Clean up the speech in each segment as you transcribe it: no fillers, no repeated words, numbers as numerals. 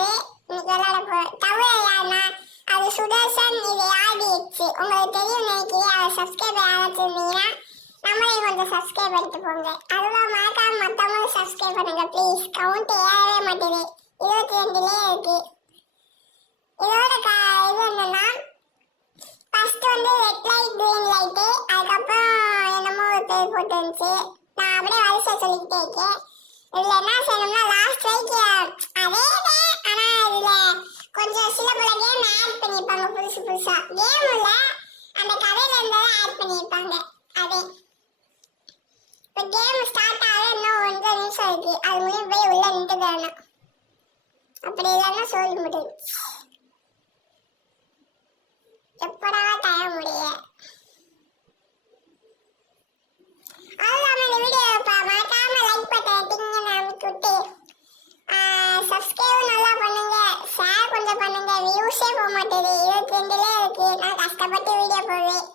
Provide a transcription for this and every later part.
கிடையாது. இன்னைக்கு விளையாட போறோம். தவிர யாருன்னா அது சுதர்சன், இது ஆடிச்சு. உங்களுக்கு தெரியும் நினைக்கிறேன். அதை சப்ஸ்கிரைப் யாராச்சும் இருந்தீங்கன்னா நம்மளையும் கொஞ்சம் சப்ஸ்கிரைப் எடுத்து போங்க. அதுவும் மறக்காம மற்றவங்களும் சப்ஸ்கிரைப் பண்ணுங்க ப்ளீஸ். கவுண்ட் ஏறவே மாட்டேது, 22லயே இருக்கு. இதோட இது என்னன்னா ஃபர்ஸ்ட் வந்து ரெட் லைட் கிரீன் லைட்டு, அதுக்கப்புறம் என்னமோ ஒரு பேர் போட்டு இருந்துச்சு. நான் அப்படியே வரிசை சொல்லிக்கிட்டே இருக்கேன். இதுல என்ன செய்யணும்னா லாஸ்ட் வரைக்கும் அதே ஆனா இதுல கொஞ்சம் சில பல கேம் ஆட் பண்ணிருப்பாங்க புதுசு புதுசா. கேம் இல்ல, அந்த கதையில இருந்ததை ஆட் பண்ணிருப்பாங்க. அதே இப்போ கேம் ஸ்டார்ட் ஆக இன்னும் 1 நிமிஷம் இருக்கு. அது முடியும் போய் உள்ள நின்று தரணும். அப்படி இல்லைன்னா சொல்லி முடியும். எப்படா தர முடியும்? அவ்வளோதான். இந்த வீடியோ மறக்காம லைக் பட்டன் டிங்னு அமைக்க விட்டு சப்ஸ்கிரைப் நல்லா பண்ணுங்க, ஷேர் கொஞ்சம் பண்ணுங்க. வியூஸே போக மாட்டேது, 22லயே இருக்கு. நான் கஷ்டப்பட்டு வீடியோ போடுவேன்,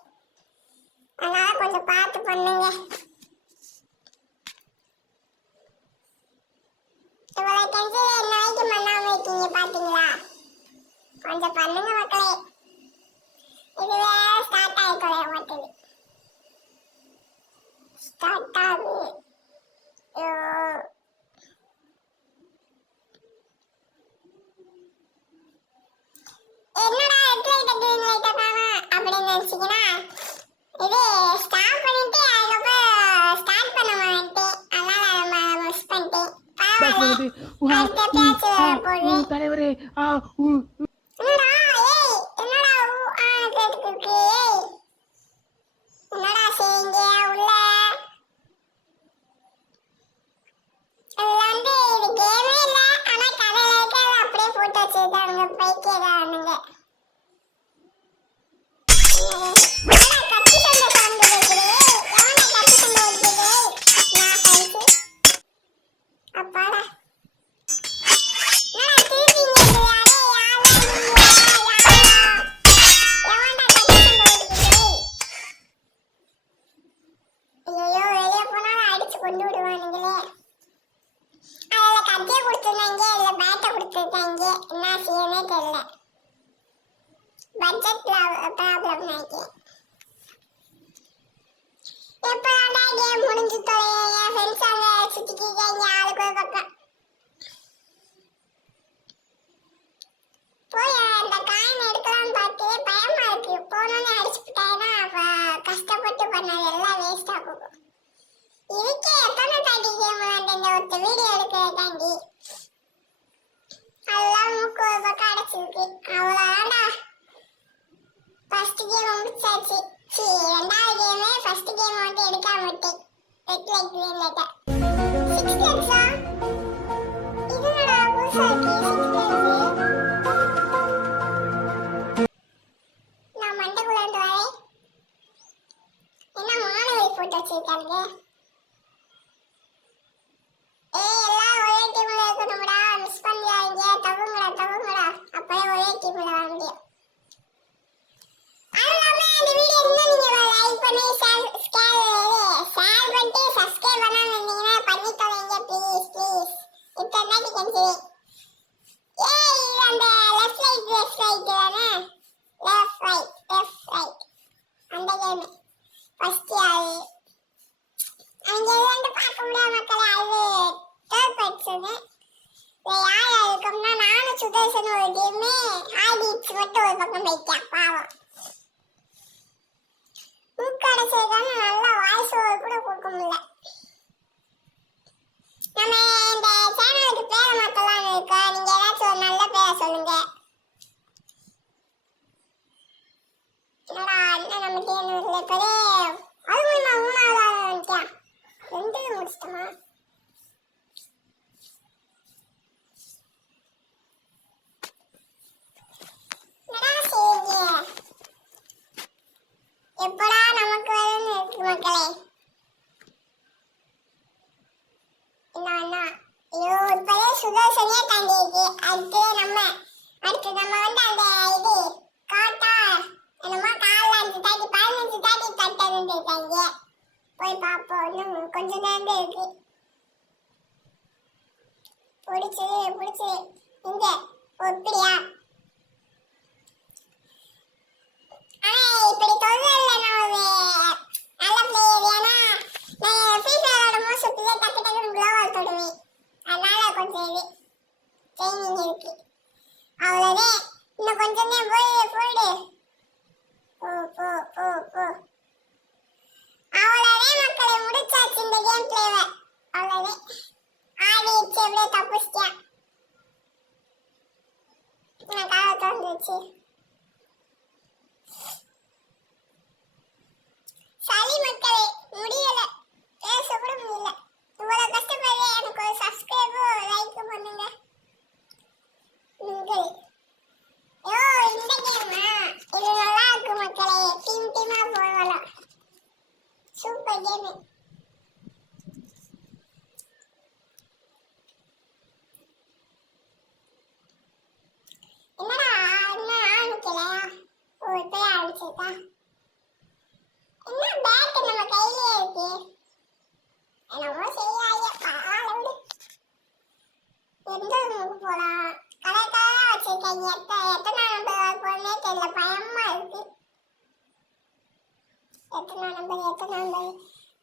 அதனால கொஞ்சம் பார்த்து பண்ணுங்க. இவ்வளோ தெரிஞ்சு என்ன வரைக்கும் பண்ணாம இருக்கீங்க பாத்தீங்களா? கொஞ்சம் பண்ணுங்க மக்களே. இதுவே ஸ்டார்ட் ஆகிக்கொள்ள மாட்டேது. ஸ்டார்ட் ஆகுது. என்னடா ரெட் லைட் கிரீன் லைட் காணா அப்படின்னு நினைச்சீங்கன்னா இது ஸ்டாப் பண்ணிட்டு அதுக்கப்புறம் ஸ்டார்ட் பண்ண மாட்டேன். அதனால நம்ம மிஸ் பண்ணிட்டேன். பரவாயில்ல, தலைவரே. என்னடா ஏய் என்னடா கேட்டுக்கு என்னடா செய்யுங்க உள்ள? அதுல வந்து இது கேமே இல்ல, ஆனா கதையில இருக்க அப்படியே போட்டு வச்சிருக்கானுங்க பைக்கியக்காரனுங்க. கத்தி சண்டை சவுண்ட் கேக்குது. எவன கத்தி சண்டை கேக்குது? நான் ஃபைட்டு அப்பாடா. என்னடா திருப்பி நீங்க எவன்டா கத்தி சண்டை கேக்குது? ஐயோ வெளியே போனாலும் அடிச்சு கொண்டு விடுவானுங்களே. அதில் கத்தியை கொடுத்துருந்தாங்க, இல்லை பேட்டை கொடுத்துருக்காங்க. என்ன செய்யவே தெரியல. பட்ஜெட் ப்ராப்ளம் நினைக்கிறேன். எப்போதாண்டா கேம் முடிஞ்சு தொலைங்க? என் ஃப்ரெண்ட்ஸ் அங்கே சுற்றிக்கிங்க ஆளுக்கு ஒரு பக்கம். போய் அந்த காயின் எடுக்கலாம்னு பார்த்து பயமா இருக்கு. போனோன்னு அடிச்சுட்டாங்கன்னா கஷ்டப்பட்டு பண்ணது எல்லாம் வேஸ்டாக போகும். இதுக்கே எத்தனை தாண்டி கேம் விளையாண்டு ஒருத்த வீடியோ எடுக்கிறதாண்டி அதெல்லாம் மூக்கு ஒரு பக்கம் அடைச்சிருக்கு. அவ்வளோதான்டா. ஃபர்ஸ்ட் கேம் முடிச்சாச்சு. ரெண்டாவது கேமே ஃபர்ஸ்ட் கேம் வந்து எடுக்காம விட்டேன். ரெட் லைட் கிரீன் லைட்டா 6 லட்ஸா? இது என்னடா புதுசா இருக்கு 6 லட்ஸ். நான் மண்டைக்குள்ள இருந்து வரேன். என்ன மாணவி போட்டு வச்சிருக்காங்க? எல்லாம் ஒரே டீம்ல இருக்கணும்டா, மிஸ் பண்ணிடாதீங்க. தவங்குடா அப்பதான் ஒரே டீம்ல வர முடியும். அதுவும் இந்த வீடியோ இன்னும் நீங்க லைக் பண்ணி ஷேர் பண்ணிட்டு சப்ஸ்கிரைப் பண்ணாம இருந்தீங்கன்னா பண்ணி தொலைங்க ப்ளீஸ். இத்தனை கெஞ்சி ஏய் அந்த லெஃப்ட் ரைட் தானே? லெஃப்ட் ரைட் அந்த கேம் ஃபர்ஸ்ட் அது அங்க இருந்து பார்க்க முடியாத மக்களே. அது தேர்ட் பர்சன். யார் இருக்கும்னா நானும் சுதர்சன் ஒரு கேமு ஆடிச்சு மட்டும் ஒரு பக்கம் போயிட்டேன். பாவம் மூக்கடைச்சதுக்கான நல்லா வாய்ஸ் ஓவர் கூட கொடுக்க முடியல. நம்ம இந்த சேனலுக்கு பேரை மாற்றலாம்னு இருக்கோம். நீங்க ஏதாச்சும் ஒரு நல்ல பேரை சொல்லுங்க. என்னடா அண்ணன் நம்ம தேர்ந்தெடுக்கல இப்போதே அது மூலமா 3வது வந்துட்டான். 2 முடிச்சிட்டோமா? எப்படா நமக்கு வரும்னு இருக்கு மக்களே. என்ன ஐயோ இப்போதே சுதர்சனே தாண்டி இருக்கு. அடுத்து நம்ம வந்து அந்த இது காட்டா என்னமோ காலில் 5 தாட்டி 15 தாட்டி தட்டதுன்னு இருக்காங்க. போய் பார்ப்போம். இன்னும் கொஞ்ச நேரம் இருக்கு. பிடிச்சது இங்க இருக்கு. அவ்வளவுதான், இன்னும் கொஞ்சம் தான் போயிடு. போ போ போ போ. அவ்வளவுதான் மக்களை, முடிச்சாச்சு இந்த கேம் பிளேவை. அவ்வளவுதான், ஆடிச்சு எப்படியே தப்பிச்சிட்டேன். நான் காலை திறந்துச்சு. சளி மக்களே, முடியல, பேச கூட முடியல. இவ்வளவு கஷ்டப்படுற எனக்கு ஒரு சப்ஸ்கிரைபும் லைக் பண்ணுங்க. இந்த கேமா இது நல்லா இருக்கு மக்களே. டீமா போகலாம். Super game. என்னடா இன்னும் ஆரம்பிக்கலையா? ஓ, இப்பயே ஆரம்பிச்சிருக்கா? என்ன பேட் நம்ம கையிலே இருக்கு. என்னமோ செய்யாய பால விடு. எந்த ரூமுக்கு போலாம்? கரெக்டா வச்சிருக்கீங்க. எத்தனை நம்பர் போனே தெரியல, பயமா இருக்கு. எத்தனை நம்பர்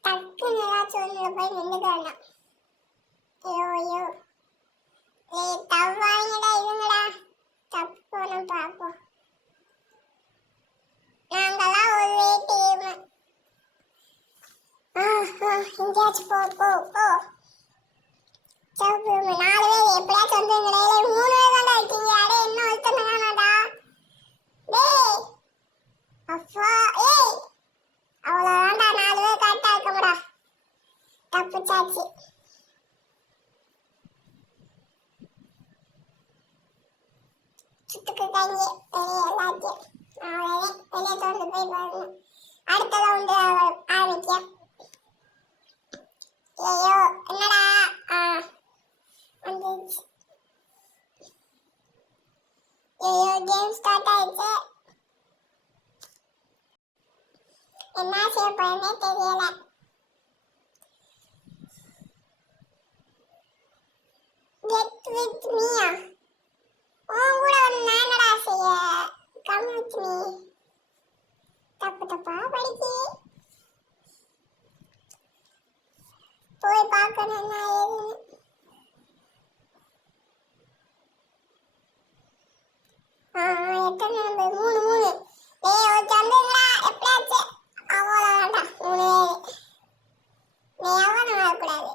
டக்குன்னு ஏதாச்சும் ஒண்ணுல போய் நின்றுக்கலாம். ஐயோ தவாங்கடா இதுங்கடா. தப்பு போனோம் பார்ப்போம். நாங்கெல்லாம் ஒரே டீம். எங்கேயாச்சும் போ போ போ. சவுப்பு 4 பேர் எப்படியாச்சும் வந்துங்களே. 3 பேர் தான்டா இருக்கீங்க. அடே இன்னும் ஒருத்தனை காணாடா. டேய் அப்பா, ஏய் அவ்வளோதான்டா, 4 பேர் கரெக்டா இருக்கமுடா. தப்புச்சாச்சு. சுத்துக்கு தாங்க எல்லாத்தையும். அவ்வளோதான், வெளியே தோண்டு போய் பாருங்க. அடுத்த ரவுண்டு ஆரம்பிக்க. ஐயோ என்னடா வந்துச்சு. ஐயோ கேம் ஸ்டார்ட் ஆயிடுச்சு. என்ன செய்ய போறேன்னே தெரியல. கெட் வித் மீயா? உன் கூட வந்து என்னடா செய்ய? Come with me. தப்பா படிச்சு போய் பார்க்கணும் என்ன ஏதுன்னு. எத்தனை நம்பர்? 3. ஏய் ஒரு தந்துங்களா எப்படியாச்சு. அவ்வளோதான்டா, 3 பேர். நீ எவனும் வரக்கூடாது.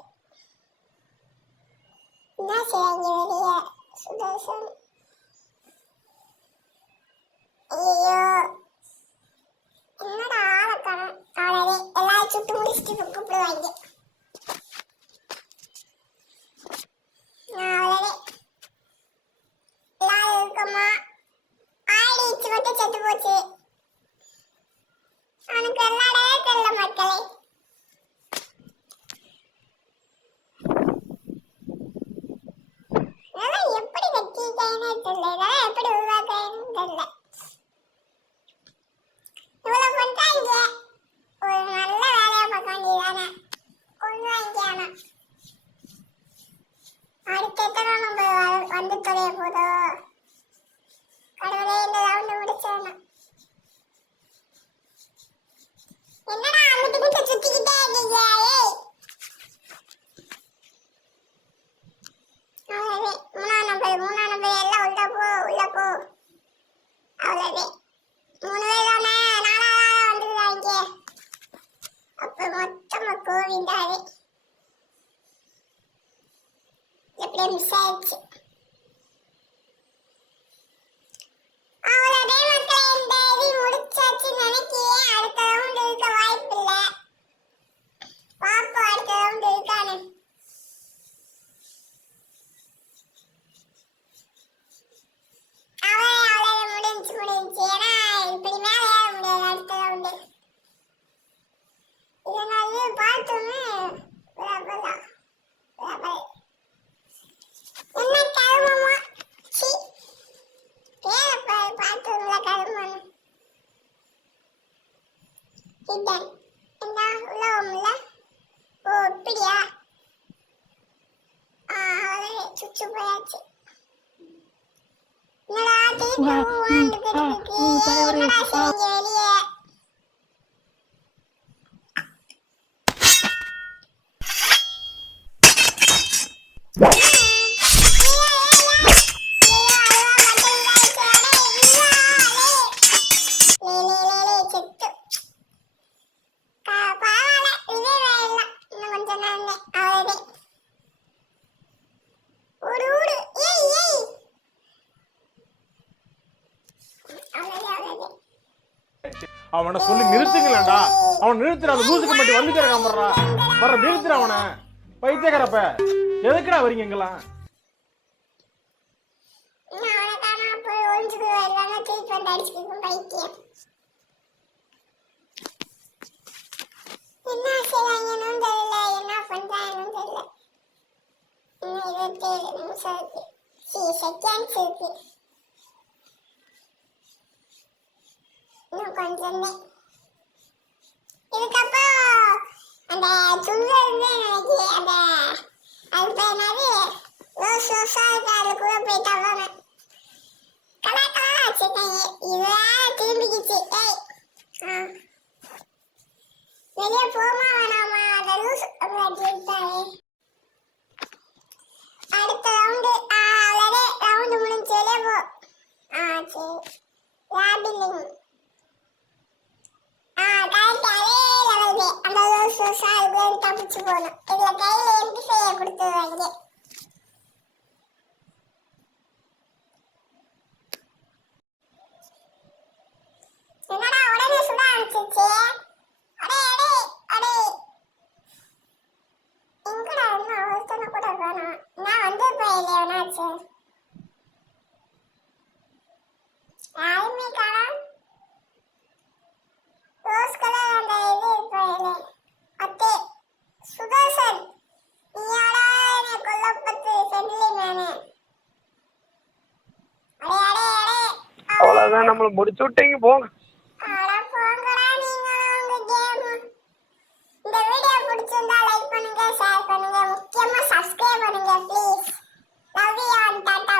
என்ன செய்வாங்க வெளியே? சுதர்சன். ஐயோ என்னடா ஆளக்கான. அவ்வளவே எல்லாரும் சுட்டு முடிச்சுட்டு கூப்பிடுவாங்க. அவ்வளவே எல்லாரும் இருக்கமா. ஆடிச்சு மட்டும் செத்து போச்சு. அவனுக்கு விளையாடவே தெரியல மக்களே. இதெல்லாம் எப்படி வெட்டிட்டேன்னு தெரியல. இதெல்லாம் எப்படி உருவாக்குறேன்னு தெரியல. இவ்வளவு பண்றாங்க. ஒரு நல்ல வேலையா பார்க்க வேண்டியதானே. கொள்வாங்க. ஆனா அடுத்த எத்தனை நம்ம வந்து தொலைய போதோ. கடவுளே, இந்த ரவுண்டு முடிச்சிடணும். என்னடா அங்கிட்டு சுத்திக்கிட்டே இருக்கீங்க? ஏய் அவ்வளவே 3 நம்பர் எல்லாம் உள்ள போ. அவ்வளவே 3 பேர் தானே. 4 வந்துருவாங்க. அப்ப மொத்தமா கோவிந்தாரு. எப்படியே மிஸ் ஆயிடுச்சு. அவ்வளவே மக்களே, இந்த இது முடிச்சாச்சு நினைக்கிறேன். அடுத்த ரவுண்ட் இருக்க வாய்ப்பு இல்லை. பாப்போம் அடுத்த ரவுண்ட் இருக்கானு. அவ்வளவு முடிஞ்சு. ஏன்னா இப்படி மேல ஏற முடியாது அடுத்த ரவுண்டு. இதனால பார்த்தோன்னு என்ன கருமமா. சி பேர பார்த்தோம்ல கருமம். ஹிடன் என்ன உள்ளவம்ல. ஓ இப்படியா? அவ்வளவே சுச்சு போயாச்சு. என்னடா தீட்டு என்னடா செய்யுங்க வெளியே? அவனை சொல்லி நிறுத்துங்களேன்டா. அவன் நிறுத்துற அந்த லூசுக்கு மட்டும் வந்துக்கிறா வர்ற நிறுத்துற அவனை. பைத்தியக்காரப்ப எதுக்குடா வரீங்க எங்கெல்லாம்? என்ன செய்வாங்கன்னு தெரியல, என்ன பண்றாங்கன்னு தெரியல. இன்னும் 27 நிமிஷம் இருக்கு, செகண்ட்ஸ் இருக்கு. இன்னும் கொஞ்சம் இதுக்கப்புறம் அந்த சுந்தர் நினைக்கிறேன், அந்த அது பேர் என்னது ரோஸ் ரோஸா இருக்கு, அதுக்குள்ள போயிட்டா வாங்க கலாக்கலா வச்சிருக்காங்க. இது திரும்பிக்கிச்சு. ஏய் வெளியே போமா வேணாமா அந்த லூஸ் இருப்பாரு. அடுத்த ரவுண்டு ஆல்ரெடி ரவுண்டு முடிஞ்சு வெளியே போ. சரி ராபிலிங் கரெக்ட். அதே லெவலுக்கு அந்த லூஸ் லூஸா அதுக்கு தப்பிச்சு போகணும். இதுல கையில எம்பி செய்ய கொடுத்துருவாங்க. என்னடா உடனே சுட ஆரம்பிச்சிருச்சு. அடே அடே அடே எங்கடா இன்னும் ஒருத்தனை கூட வேணாம். நான் வந்து போயிலே என்னாச்சு யாருமே காணா. ரோஸ் கலர் அந்த இது போயிலே அத்தே சுதர்சன் நீயாடா என்னை கொல்லப்பட்டு சென்ட்லி மேனே. அடே அடே அடே அவ்வளவுதான், நம்மள முடிச்சு விட்டீங்க போங்க. அட போங்கடா நீங்களும் உங்க கேம். இந்த வீடியோ பிடிச்சிருந்தா லைக் பண்ணுங்க, ஷேர் பண்ணுங்க, முக்கியமா சப்ஸ்கிரைப் பண்ணுங்க ப்ளீஸ். Love you. டாடா.